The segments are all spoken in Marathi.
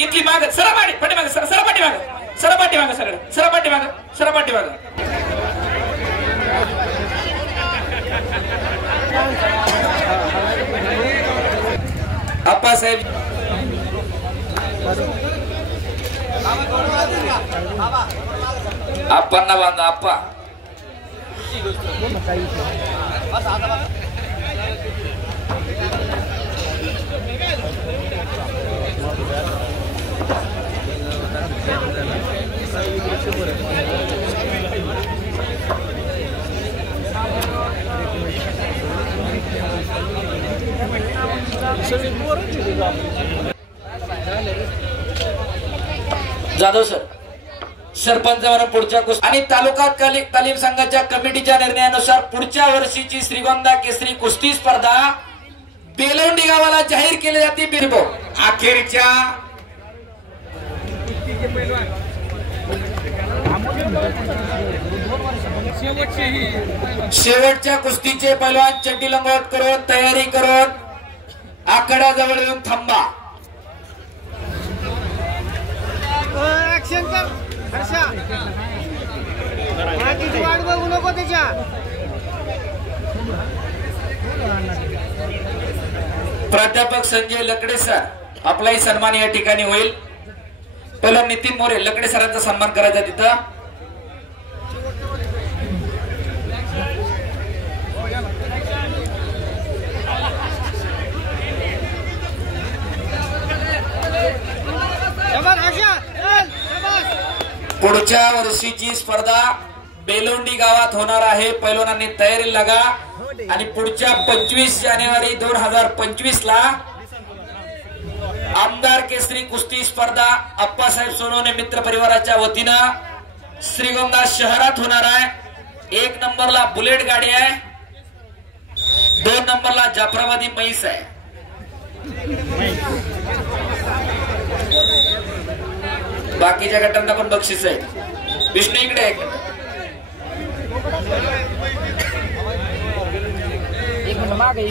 इथली माग सरपाटी पाठीमाग सरपाटी माग सरपाटी माग सगळं सरपाटी माग सरपाटी माग आप्पासाहेब आप्पांना बांधा आप्पा जाधव सर सरपंचावर पुढच्या आणि तालुका तालीम संघाच्या कमिटीच्या निर्णयानुसार पुढच्या वर्षीची श्रीगोंदा केसरी कुस्ती स्पर्धा बेलोंडी गावाला जाहीर केली जाते। बिरबो अखेरच्या शेवटच्या कुस्तीचे पैलवान चड्डी लंगोट करून तयारी करून आखाड्याजवळ येऊन थांबा। प्राध्यापक संजय लकडे सर आपलाही सन्मान या ठिकाणी होईल। पहिला नितीन मोरे लकडे सरांचा सन्मान करायचा तिथं। पुढच्या वर्षीची स्पर्धा बेलोंडी गावात होणार आहे। पैलवानांनी तयारी लागा आणि पुढच्या 25 जानेवारी 2025 ला आमदार केसरी कुस्ती स्पर्धा अप्पासाहेब सोनवणे मित्र परिवाराच्या वतीनं श्रीगोंदा शहरात होणार आहे। 1 नंबरला बुलेट गाडी आहे, 2 नंबरला जाफराबादी म्हैस आहे। बाकीच्या गटांना पण बक्षीस आहे। विष्णू इकडे एक मागे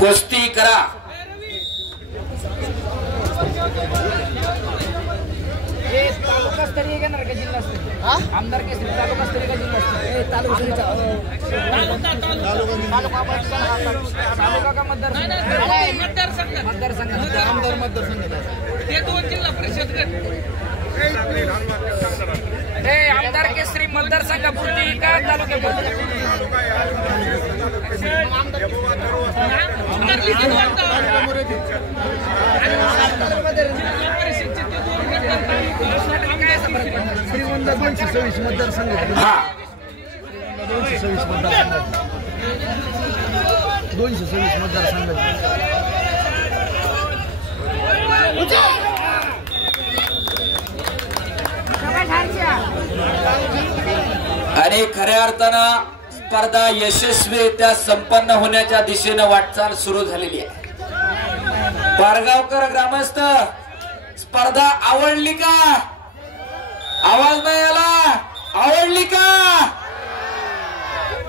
कुस्ती करा। तालुका स्तरीय घेणार का जिल्हा स्तरीय? आमदार केसरी तालुका स्तरीय का जिल्हा स्तरीय? तालुका का मतदारसंघ आमदार मतदारसंघ ते 2 जिल्हा परिषद आमदार केसरी मतदारसंघापुरती का तालुक्यापुरती? श्रीगोंदा 226 मतदारसंघ 226 मतदारसंघ 226 मतदारसंघ आणि खऱ्या अर्थानं स्पर्धा यशस्वीरित्या संपन्न होण्याच्या दिशेनं वाटचाल सुरू झालेली आहे। पारगावकर ग्रामस्थ स्पर्धा आवडली का? आवाज नाही आला, आवडली का?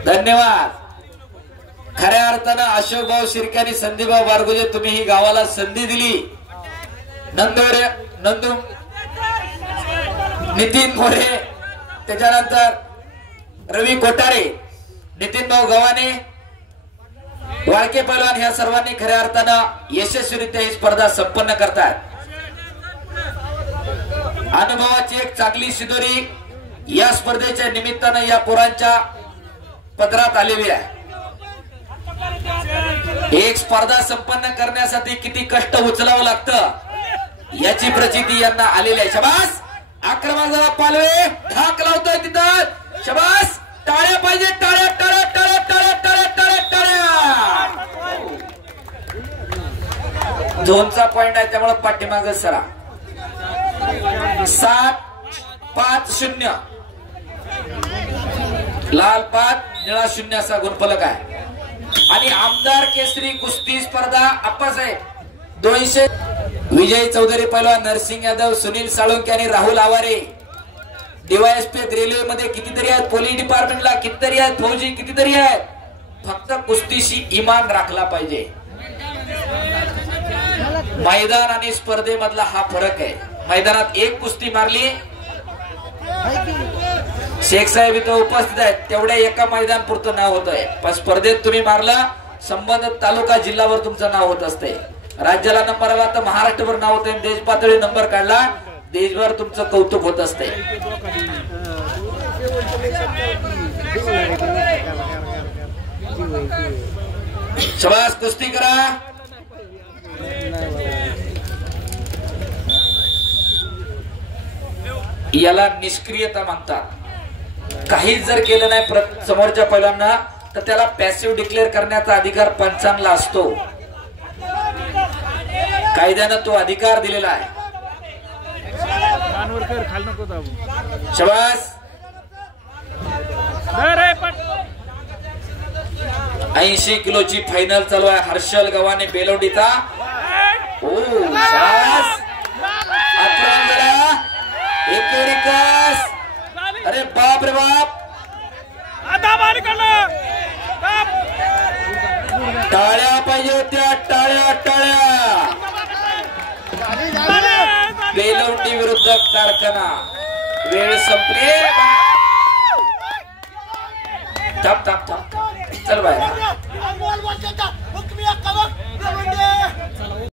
धन्यवाद। खऱ्या अर्थानं अशोकभाऊ शिर्के आणि संदीपभाऊ बारगुजे तुम्ही ही गावाला संधी दिली। नंदू नितीन मोरे, त्याच्यानंतर रवी कोटारे, नितीन भाऊ गव्हाणे, वाळके पैलवान ह्या सर्वांनी खऱ्या अर्थानं यशस्वीरित्या ही स्पर्धा संपन्न करतात। अनुभवाची एक चांगली शिदोरी या स्पर्धेच्या निमित्तानं या पोरांच्या पदरात आलेली आहे। एक स्पर्धा संपन्न करण्यासाठी किती कष्ट उचलावं लागतं याची प्रचिती यांना आलेली आहे। शाबास, आक्रमक जरा पालवे ढाक लावतोय तिथं। शाबास, टाळ्या पाहिजे, टाळ्या टाळ्या टाळ्या टाळ्या टाळ्या टाळ्या टाळ्या। झोनचा पॉइंट आहे त्यामुळे पाठीमागे सरा. 7-5-0 लाल 5 निळा 0 असा गुणफलक आहे. आणि आमदार केसरी कुस्ती स्पर्धा आप्पासाहेब 200. विजय चौधरी पैलवान, नरसिंग यादव, सुनील साळुंके आणि राहुल आवारे. डीवायएसपी रेल्वे मध्ये कितीतरी आहेत, पोलीस डिपार्टमेंटला कितीतरी आहेत, फौजी कितीतरी आहेत. फक्त कुस्तीशी इमान राखला पाहिजे. मैदान आणि स्पर्धेमधला हा फरक आहे. मैदानात एक कुस्ती मारली, शेख साहेब इथं उपस्थित आहेत, तेवढ्या एका मैदान पुरतं नाव होत आहे. पण स्पर्धेत तुम्ही मारला, संबंधित तालुका जिल्ह्यावर तुमचं नाव होत असते. राज्याला नंबर आला तर महाराष्ट्रभर नाव होते. देश पातळी नंबर काढला, देशभर तुमचं कौतुक होत असते. शाबास, कुस्ती करा. याला निष्क्रियता म्हणतात. काहीच जर केलं नाही समोरच्या पैलवानांना तर त्याला पॅसिव्ह डिक्लेअर करण्याचा अधिकार पंचांना असतो. कायद्यानं तो अधिकार दिलेला आहे. शाबास. 80 किलोची फायनल चालू आहे. हर्षल गव्हाणे बेलवडीचा. अरे बाप रे बाप, टाळ्या पाहिजे होत्या, टाळ्या टाळ्या. बेलवडी विरुद्ध कारखाना. वेळ संपली. थांब थांब थांब, चल बाय.